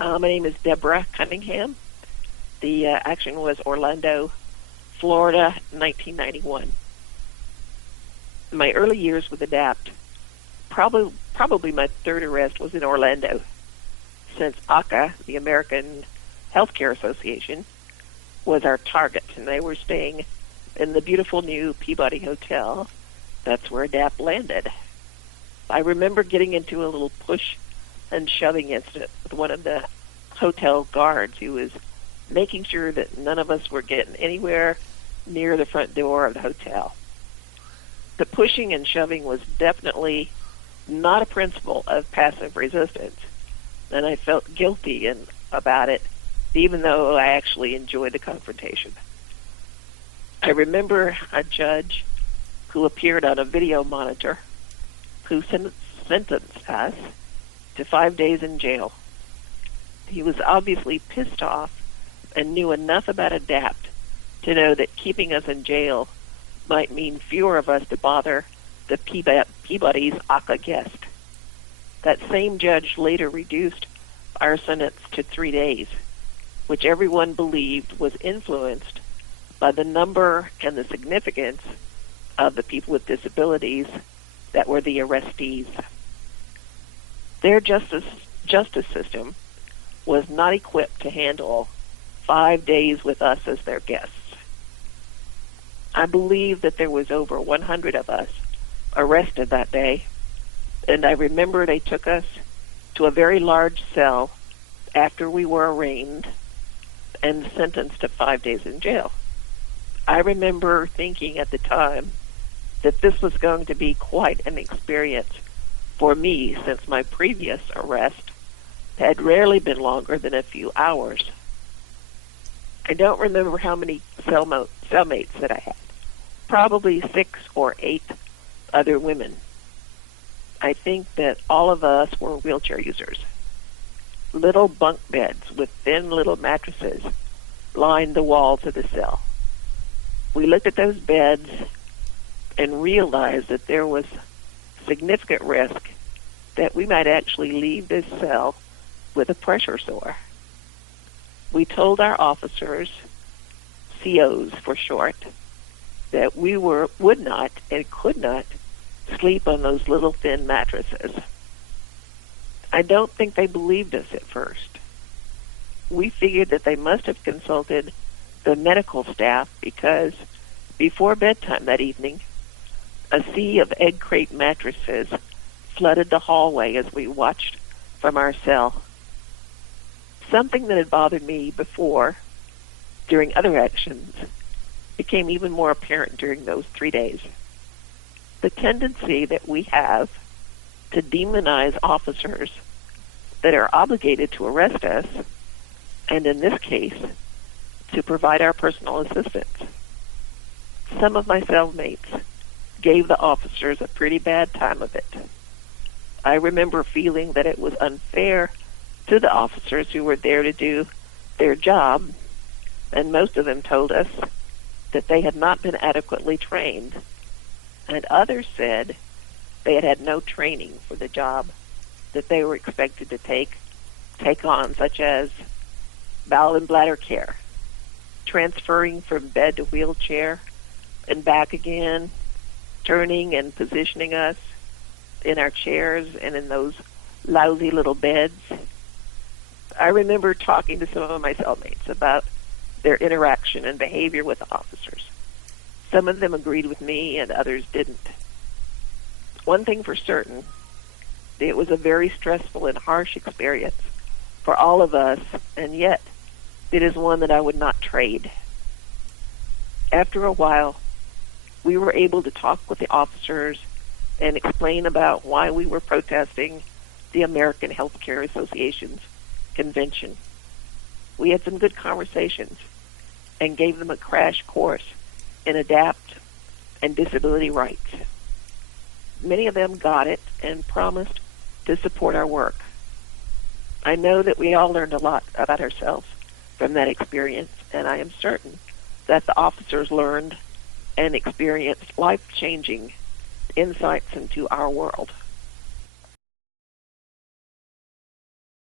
My name is Deborah Cunningham. The action was Orlando, Florida, 1991. My early years with ADAPT, probably my third arrest was in Orlando, since ACA, the American Healthcare Association, was our target, and they were staying in the beautiful new Peabody Hotel. That's where ADAPT landed. I remember getting into a little push and shoving incident with one of the hotel guards who was making sure that none of us were getting anywhere near the front door of the hotel. The pushing and shoving was definitely not a principle of passive resistance, and I felt guilty about it, even though I actually enjoyed the confrontation. I remember a judge who appeared on a video monitor who sentenced us to 5 days in jail. He was obviously pissed off and knew enough about ADAPT to know that keeping us in jail might mean fewer of us to bother the Peabody's ACA guest. That same judge later reduced our sentence to 3 days, which everyone believed was influenced by the number and the significance of the people with disabilities that were the arrestees. Their justice system was not equipped to handle 5 days with us as their guests. I believe that there was over 100 of us arrested that day, and I remember they took us to a very large cell after we were arraigned and sentenced to 5 days in jail. I remember thinking at the time that this was going to be quite an experience for me, since my previous arrest had rarely been longer than a few hours. I don't remember how many cellmates that I had. Probably 6 or 8 other women. I think that all of us were wheelchair users. Little bunk beds with thin little mattresses lined the walls of the cell. We looked at those beds and realized that there was significant risk that we might actually leave this cell with a pressure sore. We told our officers, COs for short, that we would not and could not sleep on those little thin mattresses. I don't think they believed us at first. We figured that they must have consulted the medical staff, because before bedtime that evening, a sea of egg crate mattresses flooded the hallway as we watched from our cell. Something that had bothered me before, during other actions, became even more apparent during those 3 days. The tendency that we have to demonize officers that are obligated to arrest us, and in this case, to provide our personal assistance. Some of my cellmates gave the officers a pretty bad time of it. I remember feeling that it was unfair to the officers who were there to do their job, and most of them told us that they had not been adequately trained, and others said they had had no training for the job that they were expected to take on, such as bowel and bladder care, transferring from bed to wheelchair and back again, turning and positioning us in our chairs and in those lousy little beds. I remember talking to some of my cellmates about their interaction and behavior with the officers. Some of them agreed with me and others didn't. One thing for certain, it was a very stressful and harsh experience for all of us, and yet it is one that I would not trade. After a while, we were able to talk with the officers and explain about why we were protesting the American Healthcare Association's convention. We had some good conversations and gave them a crash course in ADAPT and disability rights. Many of them got it and promised to support our work. I know that we all learned a lot about ourselves from that experience, and I am certain that the officers learned and experienced life-changing insights into our world.